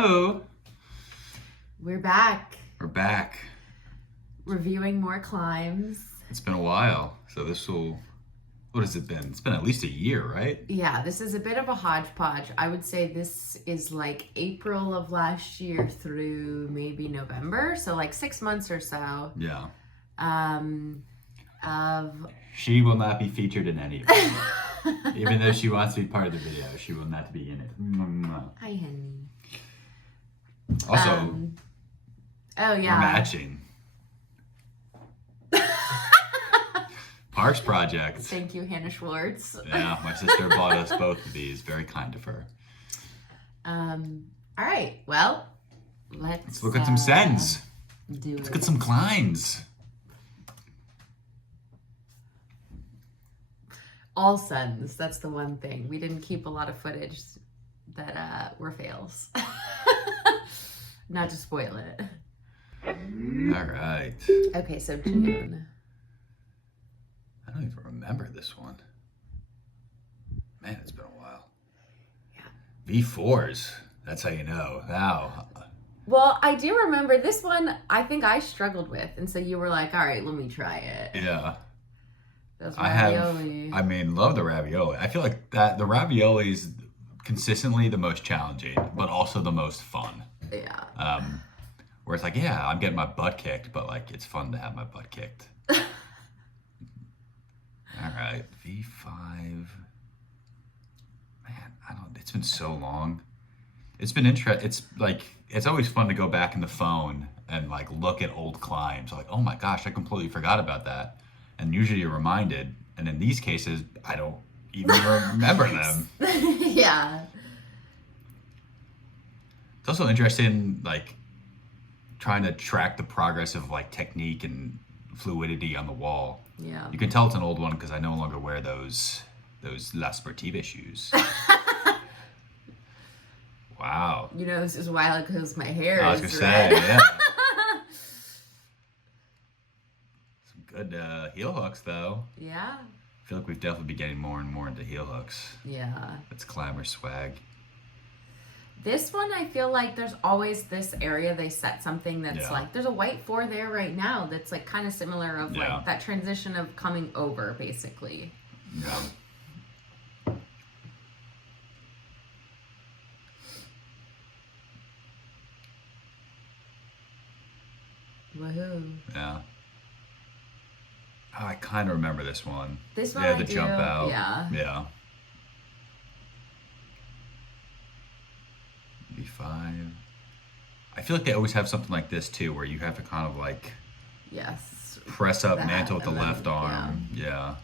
Hello. We're back. We're back. Reviewing more climbs. It's been a while, so what has it been? It's been at least a year, right? Yeah, this is a bit of a hodgepodge. I would say this is like April of last year through maybe November, so like 6 months or so. Yeah. She will not be featured in any of it. Even though she wants to be part of the video, she will not be in it. Hi, honey. Also, oh yeah, we're matching. Parks Project. Thank you, Hannah Schwartz. Yeah, my sister bought us both of these. Very kind of her. All right. Well, let's look at some sends. Let's get some climbs. All sends. That's the one thing. We didn't keep a lot of footage that were fails. Not to spoil it. All right. Okay, so June. I don't even remember this one. Man, it's been a while. Yeah. V4s. That's how you know. Now. Well, I do remember this one. I think I struggled with, and so you were like, "All right, let me try it." Yeah. Those ravioli. Love the ravioli. I feel like the ravioli is consistently the most challenging, but also the most fun. Yeah. Where it's like, yeah, I'm getting my butt kicked, but like it's fun to have my butt kicked. All right, V5. Man, it's been so long. It's been it's always fun to go back in the phone and like look at old climbs. Like, oh my gosh, I completely forgot about that. And usually you're reminded. And in these cases, I don't even remember them. Yeah. It's also interesting, like, trying to track the progress of like technique and fluidity on the wall. Yeah. You can tell it's an old one because I no longer wear those La Sportiva shoes. Wow. You know, this is why because my hair I was is gonna red. say, yeah. Some good heel hooks though. Yeah. I feel like we've definitely been getting more and more into heel hooks. Yeah. It's climber swag. This one, I feel like there's always this area they set something that's like, there's a white 4 there right now that's like kind of similar of like that transition of coming over basically. Yeah. Woohoo. Yeah. Oh, I kind of remember this one. This one, yeah, I the do. jump out. Yeah. Yeah. V5. I feel like they always have something like this too, where you have to kind of like press up mantle with the left arm. Yeah.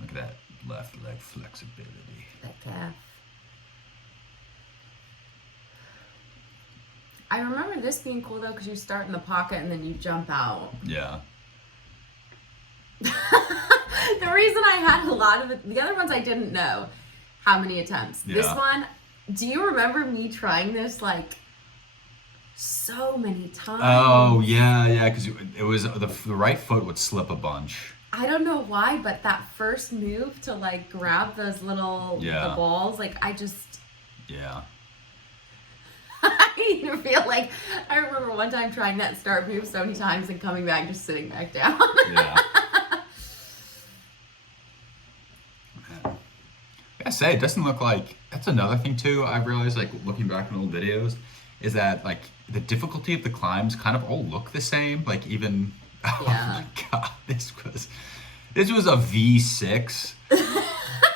Look at that left leg flexibility. That calf. I remember this being cool though, because you start in the pocket and then you jump out. Yeah. The reason I had a lot of it, the other ones I didn't know how many attempts. Yeah. This one, do you remember me trying this like so many times? Oh yeah, because it was the right foot would slip a bunch. I don't know why, but that first move to like grab those little the balls, like I just I even feel like I remember one time trying that start move so many times and coming back just sitting back down. Yeah. I say it doesn't look like, that's another thing too I've realized, like looking back on old videos, is that like the difficulty of the climbs kind of all look the same. Like even oh my god, this was a V6.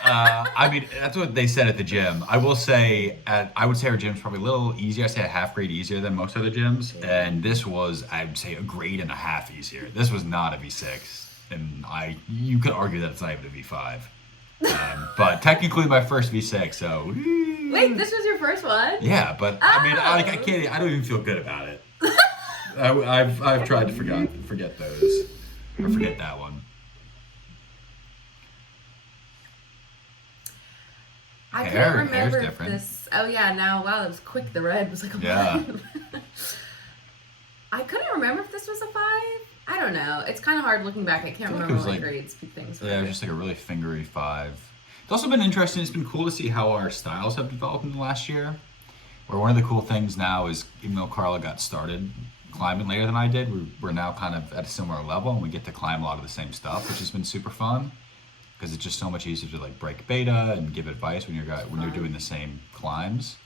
I mean, that's what they said at the gym. I will say I would say our gym's probably a little easier. I say a half grade easier than most other gyms, and this was, I would say, a grade and a half easier. This was not a V6, and you could argue that it's not even a V5. But technically my first V6, so. Wait, this was your first one? Yeah, but I mean, I don't even feel good about it. I've tried to forget those, or forget that one. I can't remember if this. Oh yeah, now wow, that was quick. The red was like a 5. I couldn't remember if this was a 5. I don't know. It's kind of hard looking back. I can't remember what grades things were. Yeah, it was just like a really fingery 5. It's also been interesting. It's been cool to see how our styles have developed in the last year. Or one of the cool things now is, even though Carla got started climbing later than I did, we're now kind of at a similar level, and we get to climb a lot of the same stuff, which has been super fun, because it's just so much easier to like break beta and give advice when you're doing the same climbs,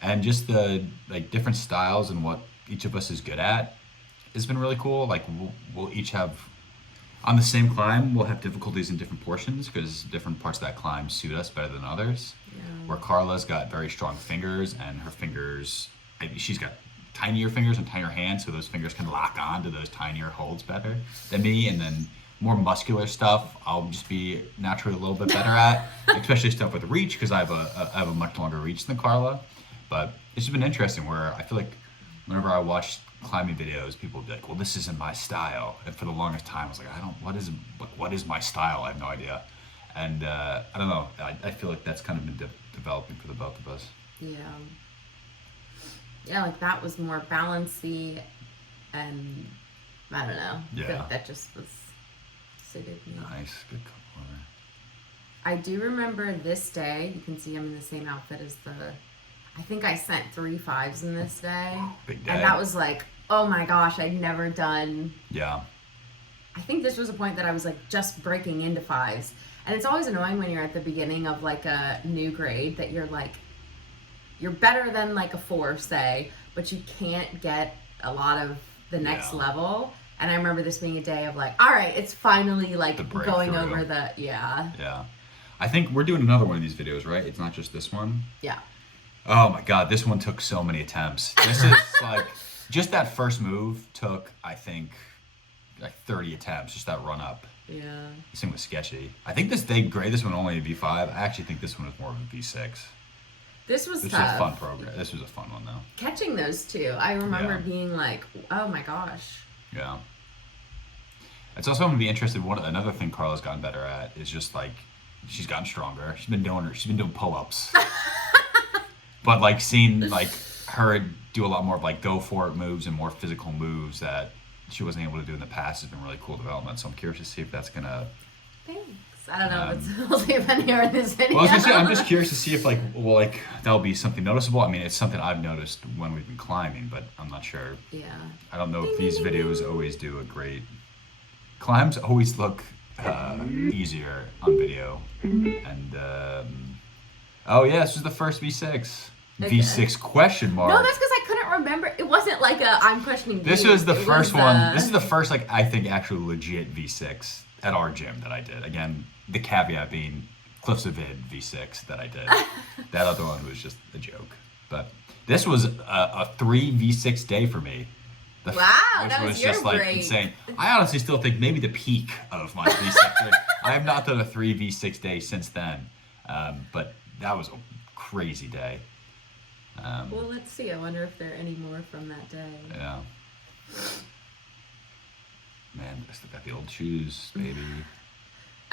and just the like different styles and what each of us is good at has been really cool. Like we'll each have, on the same climb, we'll have difficulties in different portions because different parts of that climb suit us better than others. Where Carla's got very strong fingers, and her fingers, she's got tinier fingers and tinier hands, so those fingers can lock on to those tinier holds better than me. And then more muscular stuff, I'll just be naturally a little bit better at, especially stuff with reach, because I have a much longer reach than Carla. But it's just been interesting where I feel like whenever I watch climbing videos, people will be like, well, this isn't my style. And for the longest time, I was like, what is my style? I have no idea. And I don't know, I feel like that's kind of been developing for the both of us. Yeah, like that was more balancy, and I don't know. Yeah. I feel like that just was suited me. Nice, good color. I do remember this day, you can see I'm in the same outfit as I think I sent 3 5s in this day. Big day. And that was like, oh my gosh, I'd never done. Yeah. I think this was a point that I was like just breaking into 5s. And it's always annoying when you're at the beginning of like a new grade that you're like, you're better than like a 4, say, but you can't get a lot of the next level. And I remember this being a day of like, all right, it's finally like going over the, Yeah. I think we're doing another one of these videos, right? It's not just this one. Yeah. Oh my God, this one took so many attempts. This is like, just that first move took, I think, like 30 attempts, just that run up. Yeah. This thing was sketchy. I think they grade this one only a V5. I actually think this one was more of a V6. This was tough. This was a fun program. This was a fun one, though. Catching those two, I remember being like, oh my gosh. Yeah. It's also going to be interesting. Another thing Carla's gotten better at is just like, she's gotten stronger. She's been doing pull-ups. But like seeing like her do a lot more of like go for it moves and more physical moves that she wasn't able to do in the past has been really cool development. So I'm curious to see if that's gonna. Thanks. I don't know. We'll see if any are in this video. Well, I was gonna say, I'm just curious to see if that'll be something noticeable. I mean, it's something I've noticed when we've been climbing, but I'm not sure. Yeah. I don't know if these videos always do a great. Climbs always look easier on video, and oh yeah, this was the first V6. Okay. V6 question mark. No, that's because I couldn't remember. It wasn't like I'm questioning. This was the first one. This is the first, like, I think actually legit V6 at our gym that I did. Again, the caveat being Cliffs of Vid V6 that I did. That other one was just a joke. But this was a 3 V6 day for me. Wow, which that was your just like break. Insane. I honestly still think maybe the peak of my V6. I have not done a 3 V6 day since then. But that was a crazy day. Well, let's see. I wonder if there are any more from that day. Yeah. Man, I still got the old shoes, baby.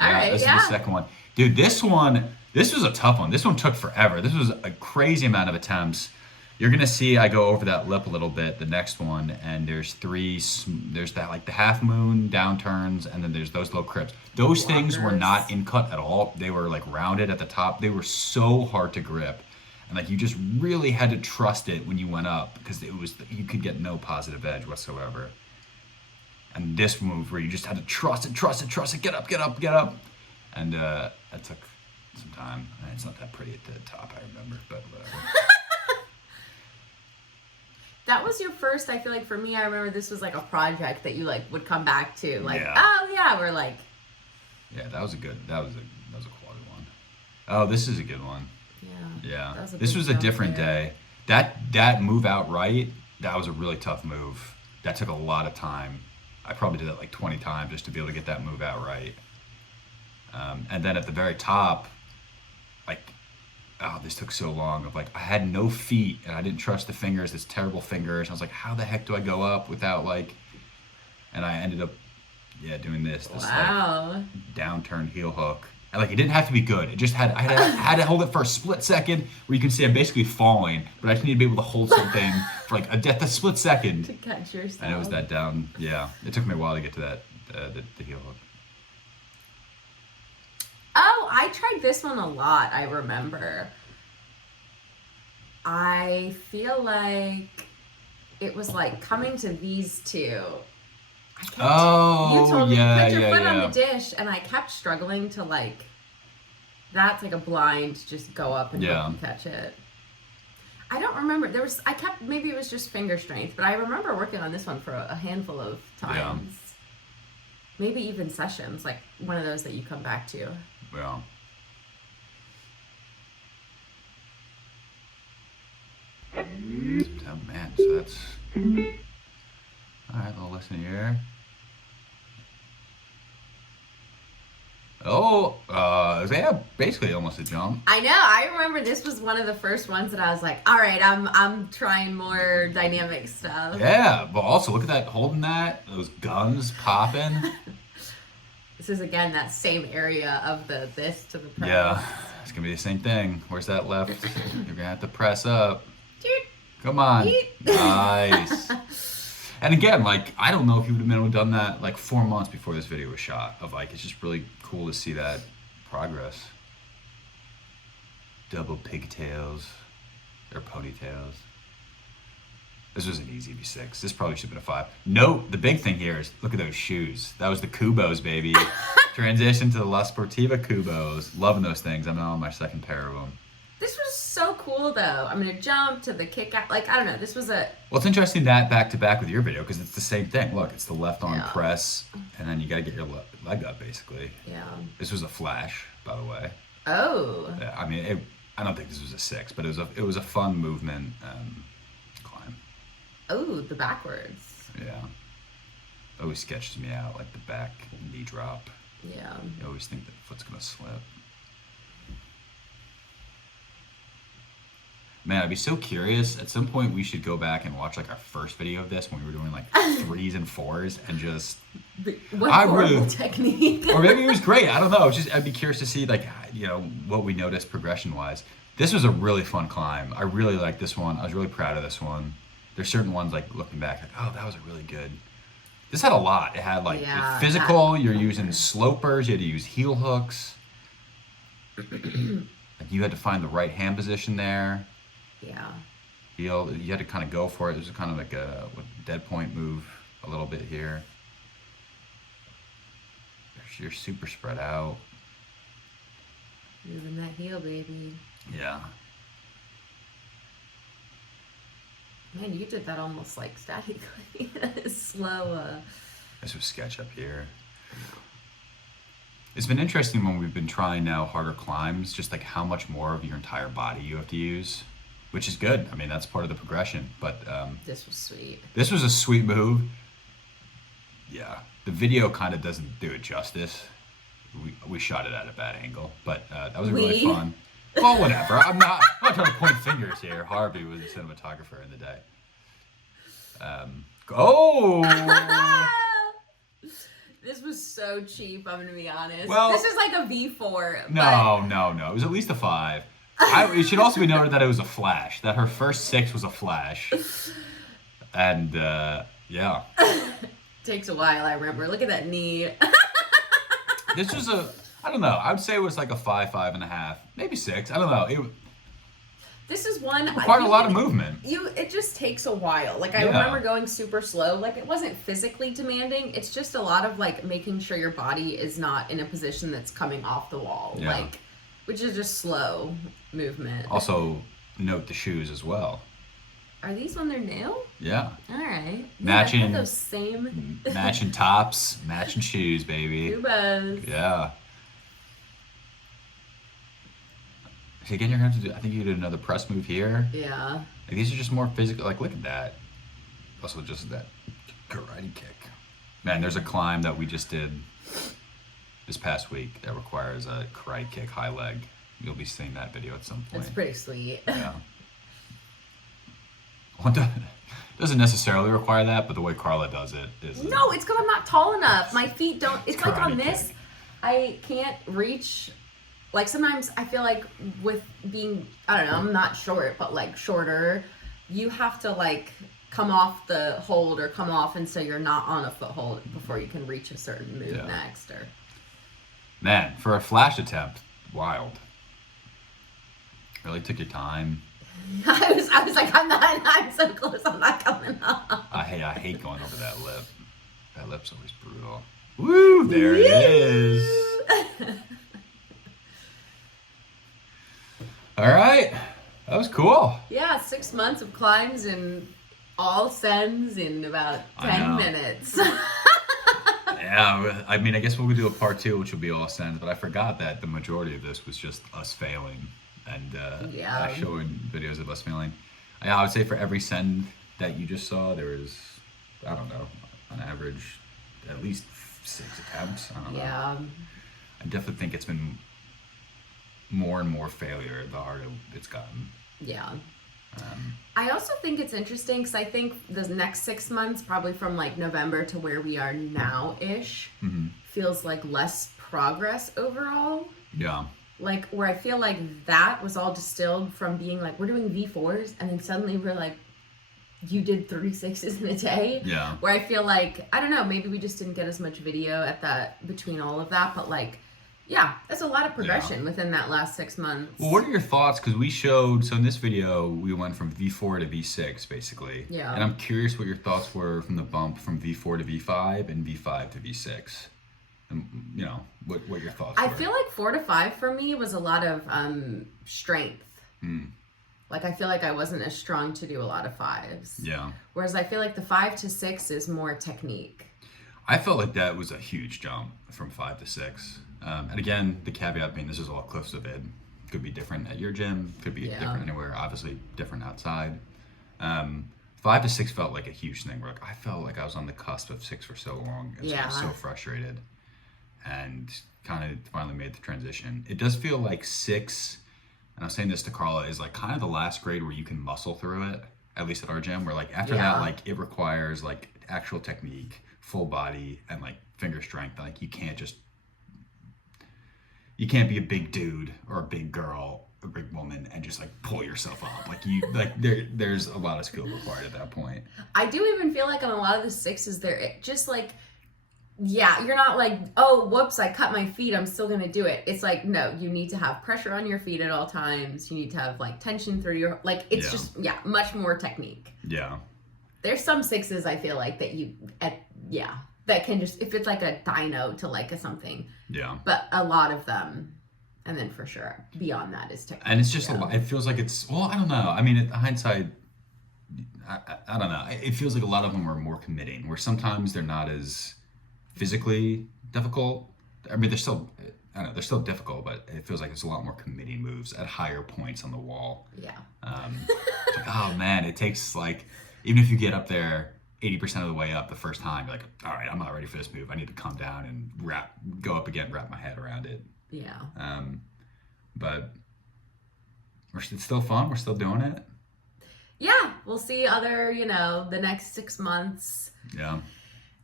All right, this is the second one. Dude, this was a tough one. This one took forever. This was a crazy amount of attempts. You're going to see I go over that lip a little bit, the next one, and there's that, like, the half moon downturns, and then there's those little cribs. Those things were not in cut at all. They were, like, rounded at the top. They were so hard to grip. And like you just really had to trust it when you went up because you could get no positive edge whatsoever. And this move where you just had to trust it, get up. And that took some time. And it's not that pretty at the top, I remember, but whatever. That was your first, I feel like for me, I remember this was like a project that you like would come back to. Like, oh yeah, we're like. Yeah, that was a quality one. Oh, this is a good one. Yeah, this was a different day. That move out right, that was a really tough move. That took a lot of time. I probably did it like 20 times just to be able to get that move out right. And then at the very top, like, oh, this took so long. Of like, I had no feet and I didn't trust the fingers, this terrible fingers. I was like, how the heck do I go up without like, and I ended up, doing this like downturn heel hook. And like, it didn't have to be good. It just I had to hold it for a split second where you can see I'm basically falling, but I just need to be able to hold something for like a split second. To catch yourself. And it was that down. Yeah, it took me a while to get to that, the heel hook. Oh, I tried this one a lot, I remember. I feel like it was like coming to these two. You told me to put your foot on the dish, and I kept struggling to like. That's like a blind, just go up and hook and catch it. I don't remember. Maybe it was just finger strength, but I remember working on this one for a handful of times. Yeah. Maybe even sessions, like one of those that you come back to. Yeah. Oh man, so that's all right. I'll listen here. Oh, yeah, basically almost a jump. I know. I remember this was one of the first ones that I was like, all right, I'm trying more dynamic stuff. Yeah, but also look at that, holding that, those guns popping. This is again that same area of this to the press. Yeah, it's gonna be the same thing. Where's that left? You're gonna have to press up. Come on. Nice. And again, like, I don't know if you would have been able to done that like 4 months before this video was shot. Of like, it's just really cool to see that progress. Double pigtails or ponytails. This was an easy V6. This probably should have been a 5. Note, the big thing here is look at those shoes. That was the Kubos, baby. Transition to the La Sportiva Kubos. Loving those things. I'm now on my second pair of them. This was so cool, though. I mean, a jump to the kick out. Like, I don't know. This was a... Well, it's interesting that back-to-back with your video because it's the same thing. Look, it's the left arm press, and then you got to get your leg up, basically. Yeah. This was a flash, by the way. Oh. Yeah, I mean, I don't think this was a 6, but it was a fun movement climb. Oh, the backwards. Yeah. Always sketches me out, like the back knee drop. Yeah. You always think the foot's going to slip. Man, I'd be so curious. At some point, we should go back and watch like our first video of this when we were doing like 3s and 4s and just. What horrible technique. Or maybe it was great. I don't know. I'd be curious to see like what we noticed progression wise. This was a really fun climb. I really liked this one. I was really proud of this one. There's certain ones like looking back, like, oh, that was a really good. This had a lot. It had like physical. You're using slopers. You had to use heel hooks. Like you had to find the right hand position there. Yeah. You had to kind of go for it. It was kind of like a dead point move a little bit here. You're super spread out. Moving that heel, baby. Yeah. Man, you did that almost like statically. Slow. This was sketch up here. It's been interesting when we've been trying now harder climbs, just like how much more of your entire body you have to use. Which is good. I mean, that's part of the progression. But this was sweet. This was a sweet move. Yeah, the video kind of doesn't do it justice. We shot it at a bad angle, but that was really fun. Well, whatever. I'm not trying to point fingers here. Harvey was the cinematographer in the day. This was so cheap. I'm gonna be honest. Well, this is like a V4. No. It was at least a 5. It should also be noted that it was a flash. That her first 6 was a flash. And, yeah. Takes a while, I remember. Look at that knee. This was I don't know. I would say it was like a 5.5, maybe 6. I don't know. This is one. Quite a lot of movement. It just takes a while. Like I remember going super slow. Like it wasn't physically demanding. It's just a lot of like making sure your body is not in a position that's coming off the wall. Yeah. Like, which is just slow movement. Also, note the shoes as well. Are these when they're new? Yeah. All right. Matching. Yeah, those same. Matching tops, matching shoes, baby. Kubas. Yeah. So again, you're going to have to do. I think you did another press move here. Yeah. Like, these are just more physical. Like, look at that. Also, just that karate kick. Man, there's a climb that we just did this past week that requires a karate kick high leg. You'll be seeing that video at some point. It's pretty sweet. Yeah. Well, it doesn't necessarily require that, but the way Carla does it is... No, it's because I'm not tall enough. My feet don't... It's like on this, kick. I can't reach... Like, sometimes I feel like with being... I don't know, I'm not short, but, like, shorter, you have to, like, come off the hold or come off, and so you're not on a foothold before you can reach a certain move next. Or Man, for a flash attempt, wild. Really took your time. I was like, I'm so close, I'm not coming up. I hate going over that lip. That lip's always brutal. Woo, there it is. All right, that was cool. Yeah, 6 months of climbs and all sends in about 10 minutes. Yeah, I mean, I guess we'll do a part 2, which will be all sends, but I forgot that the majority of this was just us failing and showing videos of us failing. I would say for every send that you just saw, there was, I don't know, on average, at least 6 attempts. I don't know. Yeah. I definitely think it's been more and more failure the harder it's gotten. Yeah. I also think it's interesting because I think the next 6 months, probably from like November to where we are now-ish, feels like less progress overall. Yeah. Like where I feel like that was all distilled from being like, we're doing V4s, and then suddenly we're like, you did 3 6s in a day. Yeah. Where I feel like, I don't know, maybe we just didn't get as much video at that, between all of that, but like, yeah, that's a lot of progression within that last 6 months. Well, what are your thoughts? Because we showed, so in this video, we went from V4 to V6, basically. Yeah. And I'm curious what your thoughts were from the bump from V4 to V5 and V5 to V6. And, you know, what your thoughts were. I feel like 4 to 5 for me was a lot of strength. Like, I feel like I wasn't as strong to do a lot of 5s. Yeah. Whereas I feel like the 5 to 6 is more technique. I felt like that was a huge jump from 5 to 6. And again, the caveat being this is all close to vid. Could be different at your gym, could be different anywhere, obviously different outside. 5 to 6 felt like a huge thing. Where I felt like I was on the cusp of 6 for so long. And so I was so frustrated. And kind of finally made the transition. It does feel like 6, and I was saying this to Carla, is like kind of the last grade where you can muscle through it, at least at our gym, where like after that, like it requires like actual technique, full body, and like finger strength. Like you can't be a big dude or a big girl, a big woman, and just like pull yourself up. Like there's a lot of skill required at that point. I do even feel like on a lot of the 6s, they're just like, yeah, you're not like, oh, whoops, I cut my feet, I'm still gonna do it. It's like, no, you need to have pressure on your feet at all times. You need to have like tension through your, like, it's just, much more technique. Yeah. There's some 6s I feel like that that can just, if it's like a dyno to like a something. Yeah. But a lot of them, and then for sure, beyond that is technique. And it's just a lot, it feels like it's, well, I don't know. I mean, in hindsight, I don't know. It feels like a lot of them are more committing, where sometimes they're not as physically difficult. I mean, they're still difficult, but it feels like it's a lot more committing moves at higher points on the wall. Yeah. It's like, oh man, it takes like, even if you get up there 80% of the way up the first time, you're like, all right, I'm not ready for this move. I need to calm down and go up again, wrap my head around it. Yeah. But it's still fun. We're still doing it. Yeah. We'll see the next 6 months. Yeah.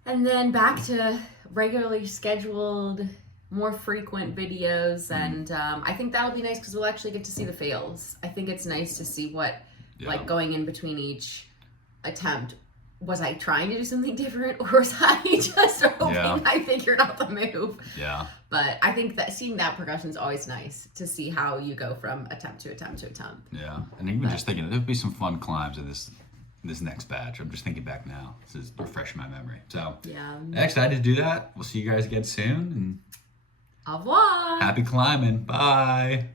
And then back to regularly scheduled, more frequent videos. And I think that'll be nice because we'll actually get to see the fails. I think it's nice to see what, like going in between each attempt, was I trying to do something different, or was I just hoping I figured out the move? Yeah. But I think that seeing that progression is always nice to see how you go from attempt to attempt to attempt. Yeah. And even just thinking, there'll be some fun climbs in this next batch. I'm just thinking back now. This is refreshing my memory. So excited to do that. We'll see you guys again soon. And au revoir. Happy climbing. Bye.